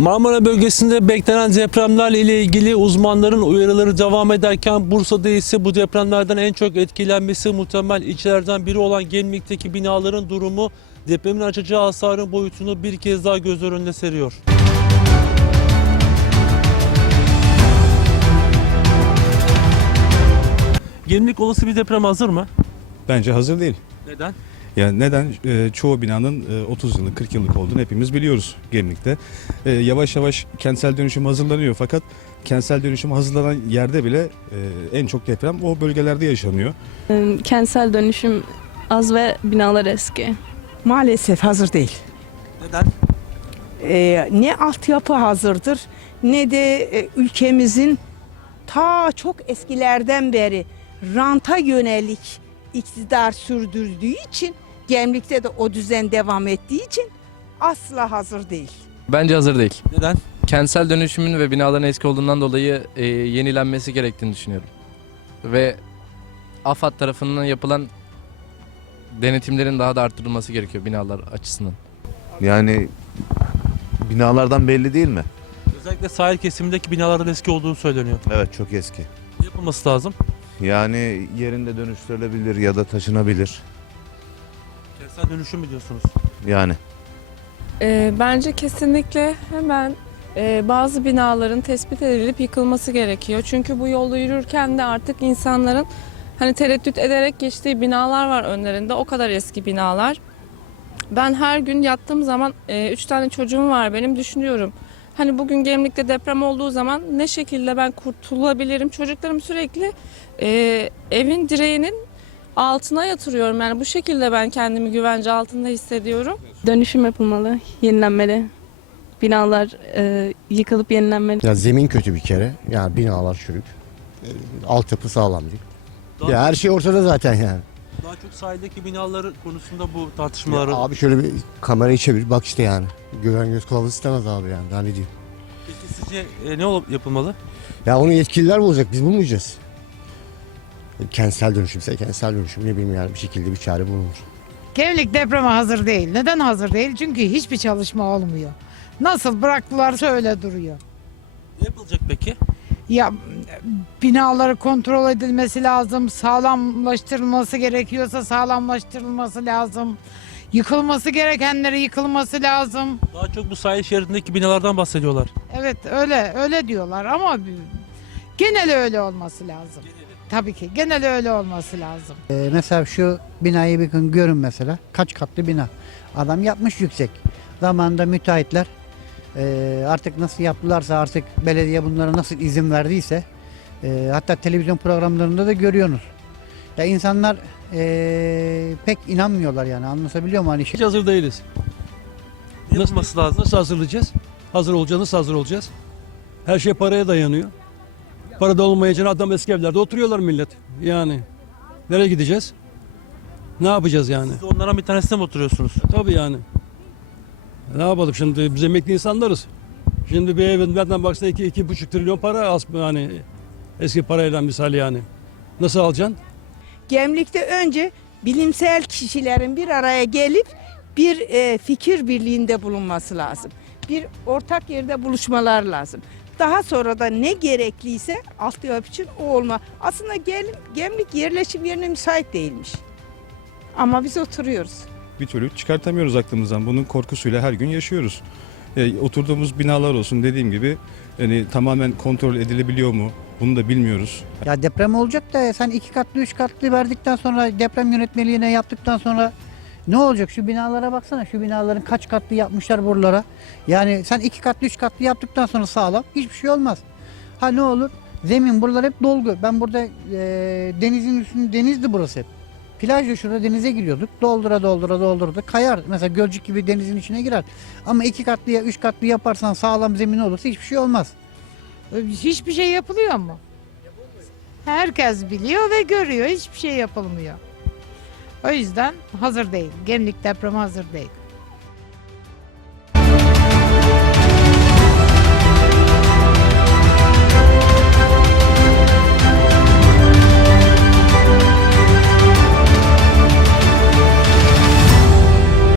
Marmara bölgesinde beklenen depremlerle ile ilgili uzmanların uyarıları devam ederken Bursa'da ise bu depremlerden en çok etkilenmesi muhtemel ilçelerden biri olan Gemlik'teki binaların durumu depremin açacağı hasarın boyutunu bir kez daha göz önüne seriyor. Gemlik olası bir deprem hazır mı? Bence hazır değil. Neden? Yani neden? Ee, çoğu binanın e, 30 yıllık, 40 yıllık olduğunu hepimiz biliyoruz Gemlik'te. Ee, yavaş yavaş kentsel dönüşüm hazırlanıyor fakat kentsel dönüşüm hazırlanan yerde bile e, en çok deprem o bölgelerde yaşanıyor. Ee, Kentsel dönüşüm az ve binalar eski. Maalesef hazır değil. Neden? Ee, ne altyapı hazırdır ne de e, ülkemizin ta çok eskilerden beri ranta yönelik iktidar sürdürdüğü için Gemlik'te de o düzen devam ettiği için asla hazır değil. Bence hazır değil. Neden? Kentsel dönüşümün ve binaların eski olduğundan dolayı e, yenilenmesi gerektiğini düşünüyorum. Ve AFAD tarafından yapılan denetimlerin daha da arttırılması gerekiyor binalar açısından. Yani binalardan belli değil mi? Özellikle sahil kesimindeki binaların eski olduğu söyleniyor. Evet çok eski. Ne yapılması lazım? Yani yerinde dönüştürülebilir ya da taşınabilir. Kentsel dönüşüm mü diyorsunuz? Yani Ee, bence kesinlikle hemen e, bazı binaların tespit edilip yıkılması gerekiyor. Çünkü bu yolda yürürken de artık insanların hani tereddüt ederek geçtiği binalar var önlerinde. O kadar eski binalar. Ben her gün yattığım zaman e, üç tane çocuğum var benim düşünüyorum. Hani bugün Gemlik'te deprem olduğu zaman ne şekilde ben kurtulabilirim? Çocuklarım sürekli e, evin direğinin altına yatırıyorum. Yani bu şekilde ben kendimi güvence altında hissediyorum. Dönüşüm yapılmalı, yenilenmeli. Binalar e, yıkılıp yenilenmeli. Ya zemin kötü bir kere. Yani binalar çürük. E, Altyapı sağlam değil. Daha, Ya her şey ortada zaten yani. daha çok sahildeki binaları konusunda bu Ya tartışmaları. abi şöyle bir kamerayı çevir bak işte yani. Güven göz kılavuz istemez abi yani. Daha ne diyeyim. Peki sizce e, ne olup yapılmalı? Ya onu yetkililer bulacak biz bulmayacağız. Kentsel dönüşümse kentsel dönüşüm ne bileyim yani bir şekilde bir çare bulunur. Gemlik depreme hazır değil. Neden hazır değil? Çünkü hiçbir çalışma olmuyor. Nasıl bıraktılarsa öyle duruyor. Ne yapılacak peki? Ya binaları kontrol edilmesi lazım, sağlamlaştırılması gerekiyorsa sağlamlaştırılması lazım. Yıkılması gerekenleri yıkılması lazım. Daha çok bu sahil şeridindeki binalardan bahsediyorlar. Evet öyle öyle diyorlar ama genel öyle olması lazım. Tabii ki genel öyle olması lazım. Ee, mesela şu binayı bir gün görün mesela. Kaç katlı bina. Adam yapmış yüksek. Zamanında müteahhitler e, artık nasıl yaptılarsa artık belediye bunlara nasıl izin verdiyse e, hatta televizyon programlarında da görüyorsunuz. Ya insanlar e, pek inanmıyorlar yani anlatabiliyor muyum? Hani şey, Hiç hazır değiliz. Ne yapılması lazım? Nasıl hazırlayacağız? Hazır olacağız, nasıl hazır olacağız? Her şey paraya dayanıyor. Parada olmayınca adam eski evlerde oturuyorlar millet. Yani nereye gideceğiz? Ne yapacağız yani? Siz de onlardan bir tanesinde mi oturuyorsunuz? Tabii yani. Ne yapalım şimdi biz emekli insanlarız. Şimdi bir evin nereden baksa iki, iki buçuk trilyon para az yani eski parayla misal yani. Nasıl alacaksın? Gemlik'te önce bilimsel kişilerin bir araya gelip bir e, fikir birliğinde bulunması lazım. Bir ortak yerde buluşmalar lazım. Daha sonra da ne gerekliyse altyapı için o olma. Aslında gel, Gemlik yerleşim yerine müsait değilmiş. Ama biz oturuyoruz. Bir türlü çıkartamıyoruz aklımızdan. Bunun korkusuyla her gün yaşıyoruz. E, oturduğumuz binalar olsun dediğim gibi hani tamamen kontrol edilebiliyor mu? Bunu da bilmiyoruz. ya deprem olacak da sen iki katlı üç katlı verdikten sonra deprem yönetmeliğine yaptıktan sonra ne olacak? Şu binalara baksana. Şu binaların kaç katlı yapmışlar buralara. Yani sen iki katlı üç katlı yaptıktan sonra sağlam hiçbir şey olmaz. Ha ne olur? Zemin buralar hep dolgu. Ben burada e, denizin üstünde denizdi burası hep. Plajda şurada denize giriyorduk. Doldura doldura doldura kayar. Mesela Gölcük gibi denizin içine girer. Ama iki katlı ya üç katlı yaparsan sağlam zemin olursa hiçbir şey olmaz. Hiçbir şey yapılıyor mu? Herkes biliyor ve görüyor. Hiçbir şey yapılmıyor. O yüzden hazır değil. Gemlik depreme hazır değil.